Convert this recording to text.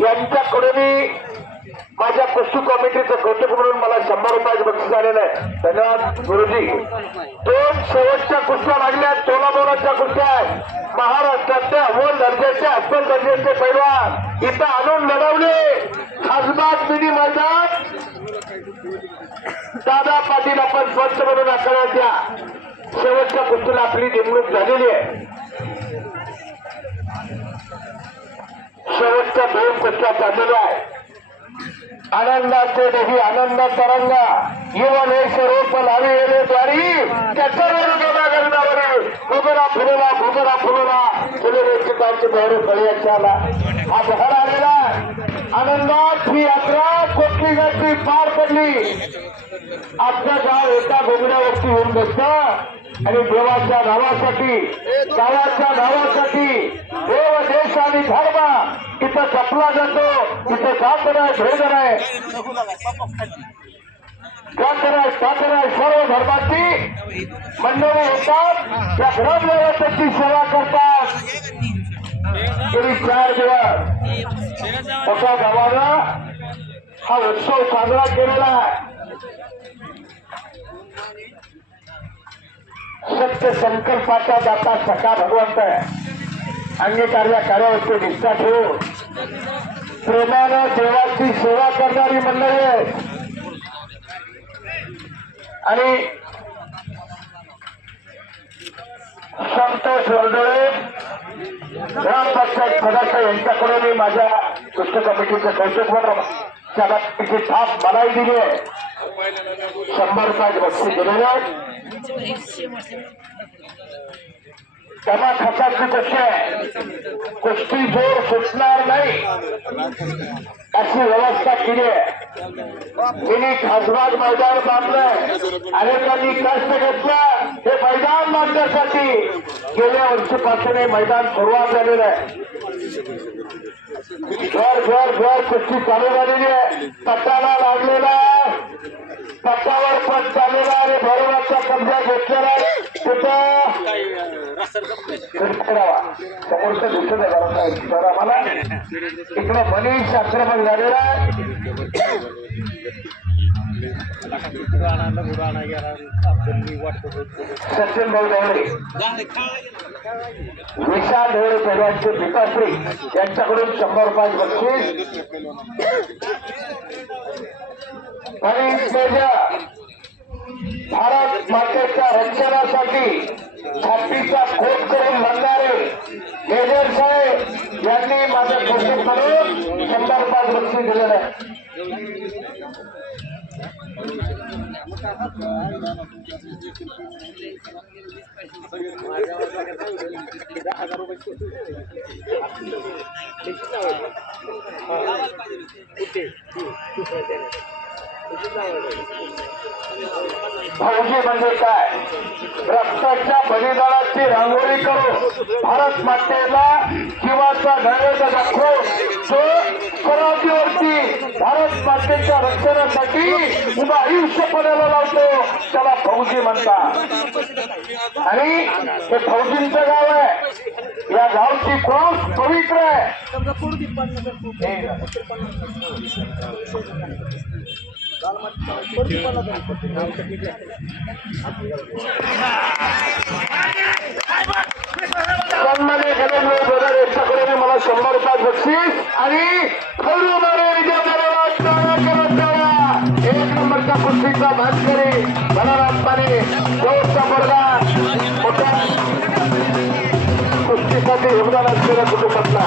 यांच्याकडून माझ्या कुस्ती कमिटीचं कौतुक म्हणून मला 100 रुपयाचं बक्षीस आलेलं आहे. धन्यवाद गुरुजी. 2 शेवटच्या कुस्त्या लागल्या, तोलामोलाच्या कुस्त्या आहेत. महाराष्ट्रातल्या अव्वल दर्जाचे अस्सल दर्जाचे पैलवान इथं आणून लढवले. खासबाग मिनी मैदान दादा पाटील आपण स्वच्छ म्हणून आकारण्यात द्या. शेवटच्या कुस्तीला आपली नेमणूक झालेली आहे. शेवटच्या 2 कुस्त्या चाललेल्या आहेत. आनंदाचे देही आनंद तरंगा युवन हे स्वरूप लावी येणे द्वारी त्याच्यावरील भुगरा फुलला फुले चिकांचे बहरू कळ्याच्या आला. हा बहर आलेला आनंदात ही यात्रा कोटली गाठी पार पडली. आपलं गाव एका घोगड्यावरती होऊन बसतं आणि देवाच्या नावासाठी गावाच्या नावासाठी देव देश आणि धर्म इथं जपला जातो. इथं जात नाही भेद नाही सर्व धर्माची मंडळी येतात. त्या ग्रामदेवतेची सेवा करतात. गेली 4 दिवस मोठ्या गावाला हा उत्सव साजरा केलेला आहे. सत्य संकल्पाचा दाता सखा भगवंत अंगीकारल्या कार्यावरती निष्ठा ठेवून प्रेमानं देवाची सेवा करणारी मंडळी आहे. आणि संतोष वर्दळे ग्रामपंचायत सदस्य यांच्याकडून माझ्या कुस्ती कमिटीचं कौतुक म्हणून त्याला तिची थाप मलाही दिली आहे. 100 रुपयाचे बक्षीस दिलेले आहेत. त्यांना खचाची कशी आहे कुस्ती जोर सुटणार नाही अशी व्यवस्था केली आहे. तिने खासबाग मैदान बांधलंय. अनेकांनी कष्ट घेतलं हे मैदान बांधण्यासाठी. गेल्या वर्षीपासून हे मैदान सुरुवात झालेलं आहे. घर कुस्ती चालू झालेली आहे. पट्टाला लागलेला पट्टावर पण चाललेला आणि भरवाचा कब्जा घेतलेला आहे. तिथं समोरचं दिसत आहे तर आम्हाला इकडे मनीष आक्रमण झालेला आहे. सचिन भाऊ ढवळे विशाल ढवळे पेढ्यांचे पिताश्री यांच्याकडून 100 रुपयाचे बक्षीस. आणि भारत मातेच्या रक्षणासाठी छातीचा खोट करून लढणारे मेजर साहेब यांनी माझ्या कोशिश म्हणून 100 रुपयाचे बक्षीस दिलेलं आहे. फौजी म्हणजे काय रक्ताच्या बलिदानाची रांगोळी करू भारत मातेला जीवाचा नैवेद्य दाखवून जो परातीवरती भारत मातेच्या रक्षणासाठी उभा आयुष्य पणाला लावतो त्याला फौजी म्हणतात. आणि हे फौजींचं गाव आहे. या गावची क्रॉस पवित्र आहे. सन्मान्य गणेश ब्रदर यांच्याकडे मला 100 रुपयाचे बक्षीस आणि खैरूमारे विजयदाराला 1 नंबरच्या कुस्तीचा भास्करी बलरामपाने शेवटचा मुलगा मोठ्या कुस्तीसाठी योगदान असलेल्या कुटुंबातला